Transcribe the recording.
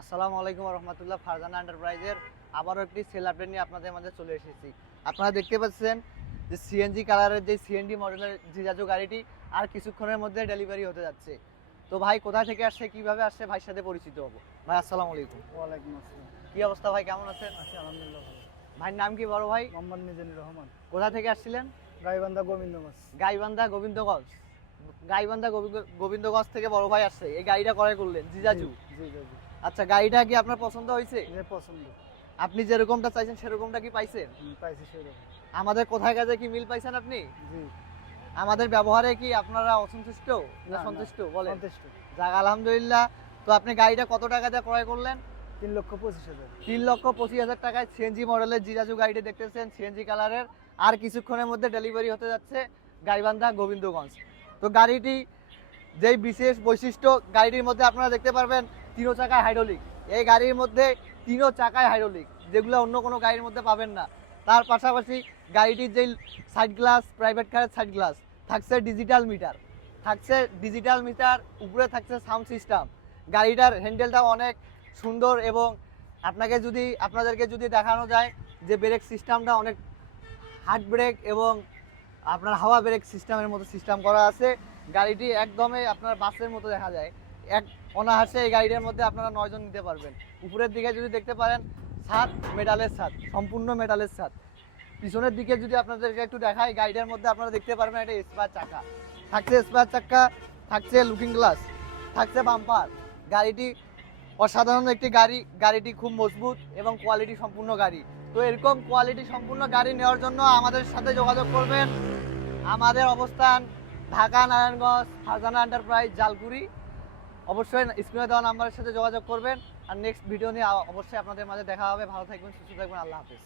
আসসালামু আলাইকুম রহমতুল্লাহ। ফারজানা এন্টারপ্রাইজের আবারও একটি সেল আপডেট নিয়ে আপনাদের মাঝে চলে এসেছি। আপনারা দেখতে পাচ্ছেন যে সিএনজি কালারের যে সিএনডি মডেলের জিজাজু গাড়িটি আর কিছুক্ষণের মধ্যে ডেলিভারি হতে যাচ্ছে। তো ভাই কোথা থেকে আসছে, কিভাবে আসছে, ভাইয়ের সাথে পরিচিত হবো। ভাই আসসালামু আলাইকুম। ওয়ালাইকুম আসসালাম। কি অবস্থা ভাই, কেমন আছেন? আছি আলহামদুলিল্লাহ ভালো। ভাইয়ের নাম কি বড় ভাই? মোহাম্মদ মিজানুর রহমান, কোথা থেকে আসছিলেন? গাইবান্ধা গোবিন্দগঞ্জ। গাইবান্ধা গোবিন্দগঞ্জ। গাইবান্ধা গোবিন্দগঞ্জ থেকে বড় ভাই আসছে, এই গাড়িটা ক্রয় করলেন জিজাজু। জি জি জি। আচ্ছা, গাড়িটা কি আপনার পছন্দ হয়েছে? যে পছন্দ। আপনি যেরকমটা চাইছেন সেরকমটা কি পাইছেন? পাইছি সেরকম। আমাদের কোথায় কাজে কি মিল পাইছেন আপনি? জি। আমাদের ব্যবহারে কি আপনারা অসন্তুষ্ট না না, সন্তুষ্ট বলেন? সন্তুষ্ট। যাক আলহামদুলিল্লাহ। তো আপনি গাড়িটা কত টাকা দিয়ে ক্রয় করলেন? 3,25,000। 3,25,000 টাকায় সিএনজি মডেলের জিরাজু গাড়িটি দেখতেছেন, সিএনজি কালারের। আর কিছুক্ষণের মধ্যে ডেলিভারি হতে যাচ্ছে গাইবান্ধা গোবিন্দগঞ্জ। তো গাড়িটি যেই বিশেষ বৈশিষ্ট্য, গাড়িটির মধ্যে আপনারা দেখতে পারবেন 3 চাকায় হাইড্রোলিক। এই গাড়ির মধ্যে 3 চাকায় হাইড্রোলিক, যেগুলো অন্য কোনো গাড়ির মধ্যে পাবেন না। তার পাশাপাশি গাড়িটির যেই সাইড গ্লাস, প্রাইভেট কারের সাইড গ্লাস থাকছে ডিজিটাল মিটার, উপরে থাকছে সাউন্ড সিস্টেম। গাড়িটার হ্যান্ডেলটা অনেক সুন্দর এবং আপনাদেরকে যদি দেখানো যায় যে ব্রেক সিস্টেমটা অনেক হার্ড ব্রেক এবং আপনার হাওয়া ব্রেক সিস্টেমের মতো সিস্টেম করা আছে। গাড়িটি একদমই আপনার বাসের মতো দেখা যায়। এক অনায়াসে এই গাড়িটার মধ্যে আপনারা 9 জন নিতে পারবেন। উপরের দিকে যদি দেখতে পারেন, ছাদ মেটালের ছাদ, সম্পূর্ণ মেটালের ছাদ। পিছনের দিকে যদি আপনাদেরকে একটু দেখাই, গাড়িটার মধ্যে আপনারা দেখতে পারবেন একটা স্পেয়ার চাকা থাকছে, থাকছে লুকিং গ্লাস, থাকছে বাম্পার। গাড়িটি অসাধারণ একটি গাড়ি। গাড়িটি খুব মজবুত এবং কোয়ালিটি সম্পূর্ণ গাড়ি। তো এরকম কোয়ালিটি সম্পূর্ণ গাড়ি নেওয়ার জন্য আমাদের সাথে যোগাযোগ করবেন। আমাদের অবস্থান ঢাকা নারায়ণগঞ্জ, ফারজানা এন্টারপ্রাইজ, জালকুড়ি। অবশ্যই স্ক্রিনে দেওয়া নাম্বারের সাথে যোগাযোগ করবেন। আর নেক্সট ভিডিও নিয়ে অবশ্যই আপনাদের মাঝে দেখা হবে। ভালো থাকবেন, সুস্থ থাকবেন, আল্লাহ হাফেজ।